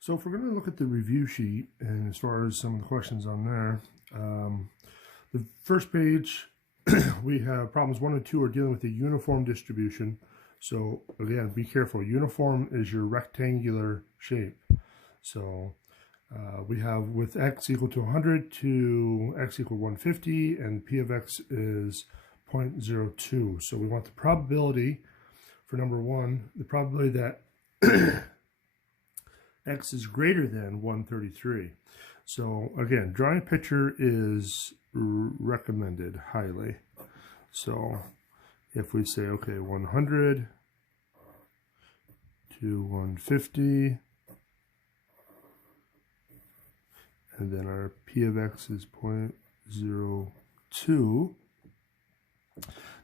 So if we're going to look at the review sheet, and as far as some of the questions on there, the first page, we have problems 1 and 2 are dealing with the uniform distribution. So again, be careful. Uniform is your rectangular shape. So we have with x equal to 100 to x equal 150, and p of x is 0.02. So we want the probability for number 1, the probability that x is greater than 133. So again, drawing a picture is recommended highly. So if we say, okay, 100 to 150, and then our p of x is 0.02.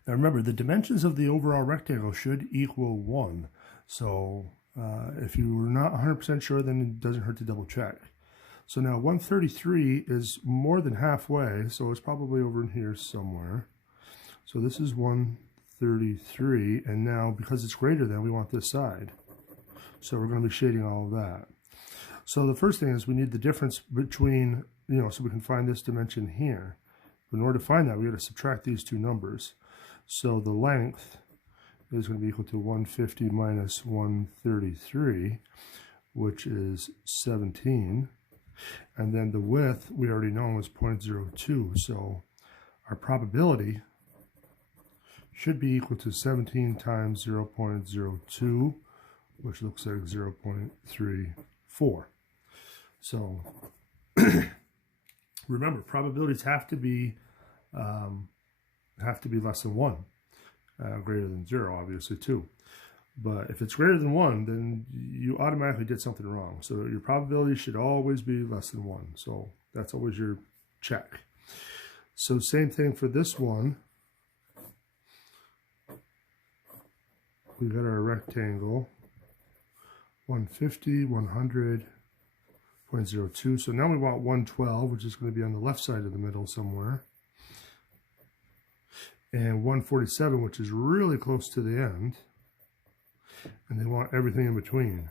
Now remember, the dimensions of the overall rectangle should equal 1. So if you were not 100% sure, then it doesn't hurt to double check. So now 133 is more than halfway, so it's probably over in here somewhere. So this is 133, and now because it's greater than, we want this side. So we're going to be shading all of that. So the first thing is we need the difference between, so we can find this dimension here. But in order to find that, we got to subtract these two numbers. So the length is going to be equal to 150 minus 133, which is 17. And then the width, we already know, is 0.02. So our probability should be equal to 17 times 0.02, which looks like 0.34. So remember, probabilities have to be less than 1. Greater than 0, obviously, too. But if it's greater than 1, then you automatically did something wrong. So your probability should always be less than 1. So that's always your check. So same thing for this one. We got our rectangle, 150, 100, 0.02. So now we want 112, which is going to be on the left side of the middle somewhere. And 147, which is really close to the end. And they want everything in between.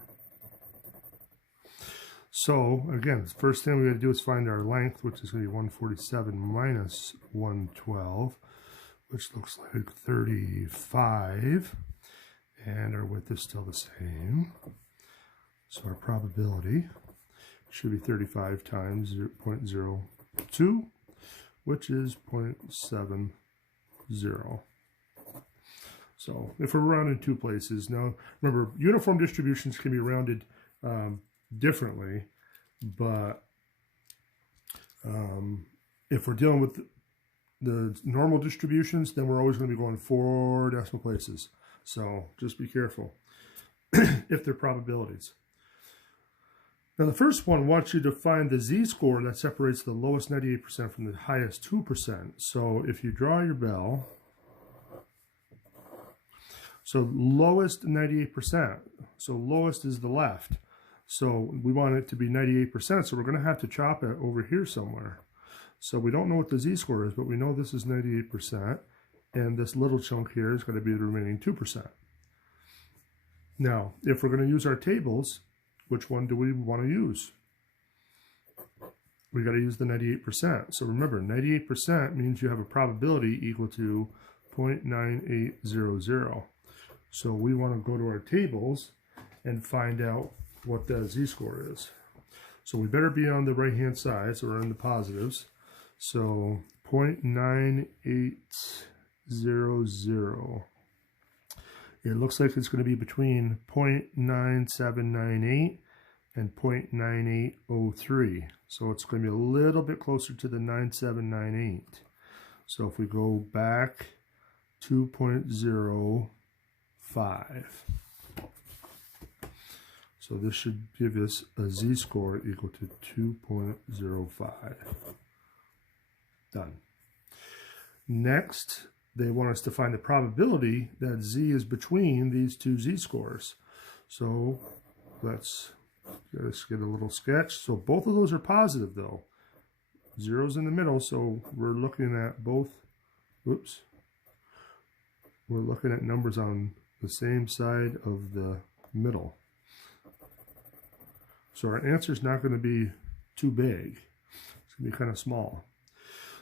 So again, the first thing we got to do is find our length, which is going to be 147 minus 112, which looks like 35. And our width is still the same. So our probability should be 35 times 0.02, which is 0.70. So if we're rounding two places, now remember, uniform distributions can be rounded differently, but if we're dealing with the normal distributions, then we're always going to be going 4 decimal places. So just be careful if they're probabilities. Now the first one wants you to find the z-score that separates the lowest 98% from the highest 2%. So if you draw your bell, so lowest 98%, so lowest is the left. So we want it to be 98%, so we're going to have to chop it over here somewhere. So we don't know what the z-score is, but we know this is 98%, and this little chunk here is going to be the remaining 2%. Now, if we're going to use our tables, which one do we want to use? We got to use the 98%. So remember, 98% means you have a probability equal to 0.9800. So we want to go to our tables and find out what that z-score is. So we better be on the right-hand side, so we're in the positives. So 0.9800. It looks like it's going to be between 0.9798 and 0.9803. So it's going to be a little bit closer to the 9798. So if we go back 2.05. So this should give us a z-score equal to 2.05. Done. Next, they want us to find the probability that z is between these two z-scores. So let's just get a little sketch. So both of those are positive though. Zero's in the middle, so we're looking at both, whoops. We're looking at numbers on the same side of the middle. So our answer is not going to be too big. It's going to be kind of small.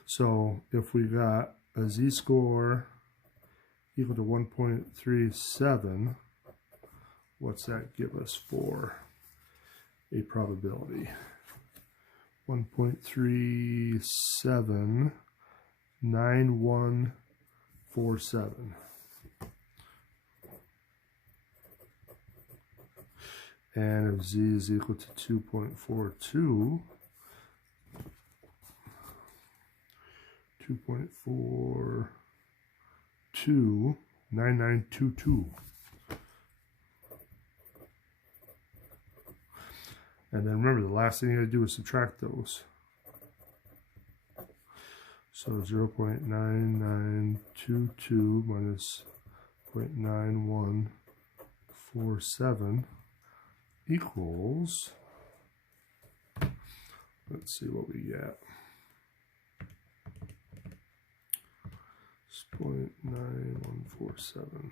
So if we got a z-score equal to 1.37, what's that give us for a probability? 1.379147. And if z is equal to 2.42, 2.429922. And then remember, the last thing you gotta do is subtract those. So 0.9922 minus 0.9147 equals, let's see what we get. 0.9147,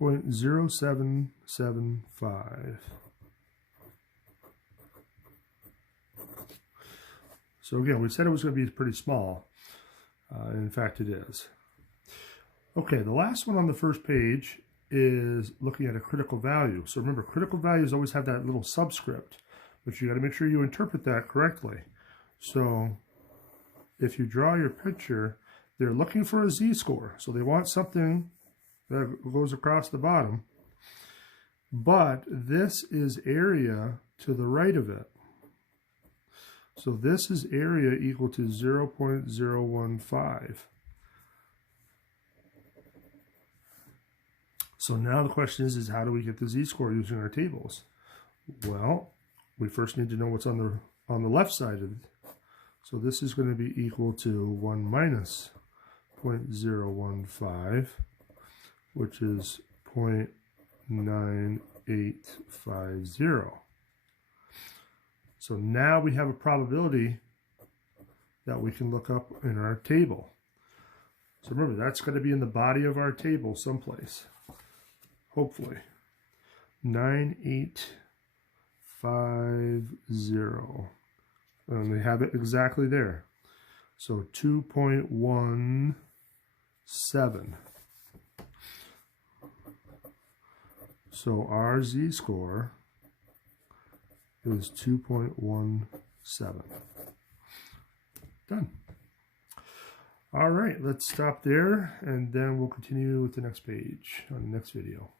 0.0775. So again, we said it was going to be pretty small. In fact, it is. Okay, the last one on the first page is looking at a critical value. So remember, critical values always have that little subscript, but you got to make sure you interpret that correctly. So if you draw your picture, they're looking for a z-score. So they want something that goes across the bottom, but this is area to the right of it. So this is area equal to 0.015. So now the question is how do we get the z-score using our tables? Well, we first need to know what's on the left side of it. So this is going to be equal to 1 minus 0.015, which is 0.9850. So now we have a probability that we can look up in our table. So remember, that's going to be in the body of our table someplace, hopefully. 9850. And they have it exactly there. So 2.17. So our z-score is 2.17. Done. All right, let's stop there, and then we'll continue with the next page on the next video.